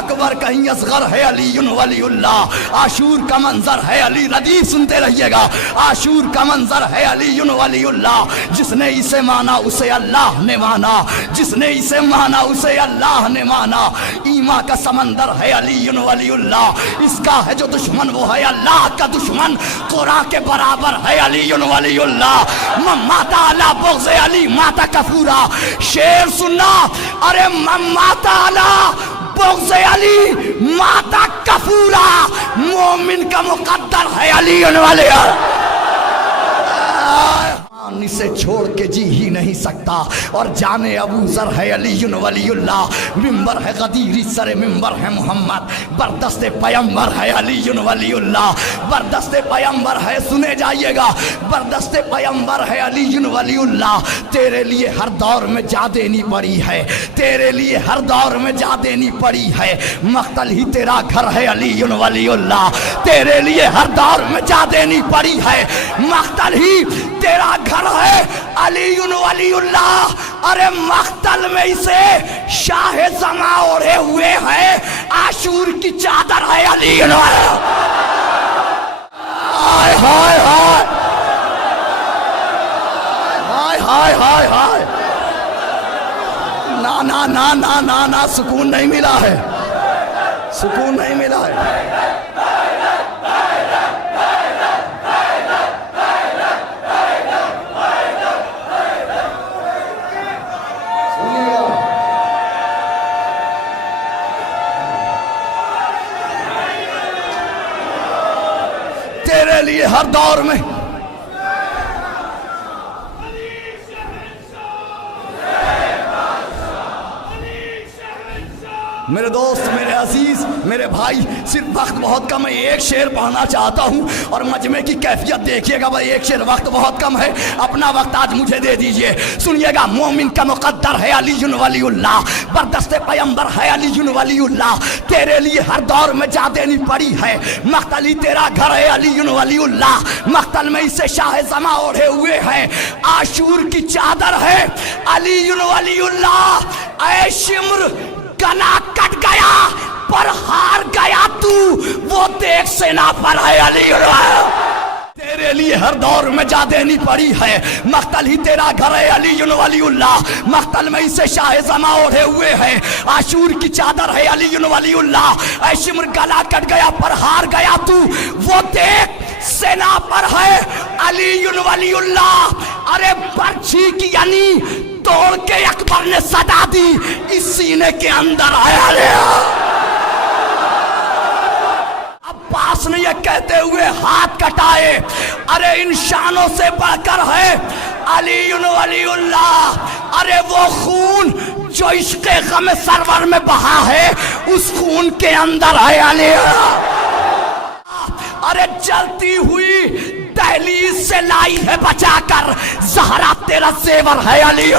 اکبر کہیں اصغر ہے علی ولی اللہ، عاشور کا منظر ہے علی، ردیف سنتے رہیے گا، عاشور کا منظر ہے علی ولی اللہ، جس نے اسے مانا اسے اللہ نے مانا، جس نے اسے مانا اسے اللہ نے مانا، ایمان کا سمندر ہے علی ولی اللہ، اس کا ہے جو دشمن وہ ہے اللہ کا دشمن، قرآن کے برابر ہے علی ولی اللہ، ماتا علی بغض علی ماتا کفورا، شیر سننا، ارے ماتا علی بغض علی ماتا کفورا، مومن کا مقدر ہے علی ولی اللہ، اسے چھوڑ کے جی ہی نہیں سکتا، اور جانے ابو ذر ہے علی ولی اللہ، ممبر ہے غدیری سر ممبر ہے محمد، بردست پیمبر ہے علی ولی اللہ، بردست پیمبر ہے، سنے جائیے گا، بردست پیمبر ہے علی ولی اللہ، تیرے لیے ہر دور میں جا دینی پڑی ہے، تیرے لیے ہر دور میں جا دینی پڑی ہے، مقتل ہی تیرا گھر ہے علی ولی اللہ، تیرے لیے ہر دور میں جا دینی پڑی ہے، مقتل ہی تیرا گھر ہے علی ولی اللہ، ارے مقتل میں اسے شاہ زماں اوڑھے ہوئے ہیں، عاشور کی چادر ہے علی ولی اللہ، ہائے ہائے ہائے ہائے ہائے ہائے ہائے، نا نا نا نا نا نا، سکون نہیں ملا ہے، سکون نہیں ملا ہے، تیرے لیے ہر دور میں میرے دوست، میرے عزیز، میرے بھائی، صرف وقت بہت کم ہے، ایک شعر پڑھنا چاہتا ہوں، اور مجمع کی کیفیت دیکھیے گا بھائی، ایک شعر، وقت بہت کم ہے، اپنا وقت آج مجھے دے دیجئے، سنیے گا، مومن کا مقدر ہے علی ولی اللہ، بردست پیمبر ہے علی ولی اللہ، تیرے لیے ہر دور میں جا دینی پڑی ہے، مقتل ہی تیرا گھر ہے علی ولی اللہ، مقتل میں اسے شاہ زماں اوڑھے ہوئے ہیں، عاشور کی چادر ہے علی ولی اللہ، اے شمر گلا کٹ گیا پر ہار گیا تو، وہ دیکھ سینا پر ہے علی تیرے لیے ہر دور میں جا دینی پڑی ہے، مقتل ہی تیرا گھر ہے علی ولی اللہ، مقتل میں اسے شاہ زماں اوڑھے ہوئے ہیں، عاشور کی چادر ہے علی ولی اللہ، اے شمر گلا کٹ گیا پر ہار گیا تو، وہ دیکھ سینا پر ہے علی ولی اللہ، ارے برچھی کی یعنی توڑ کے اکبر نے صدا دی، اس سینے کے اندر آیا لیا، عباس نے یہ کہتے ہوئے ہاتھ کٹائے، ارے ان شانوں سے بڑھ کر ہے علی ولی اللہ، ارے وہ خون جو عشق غم سرور میں بہا ہے، اس خون کے اندر ہے علی، ارے جلتی ہوئی دہلیز سے لائی ہے بچا کر، زہرا تیرا زیور ہے علی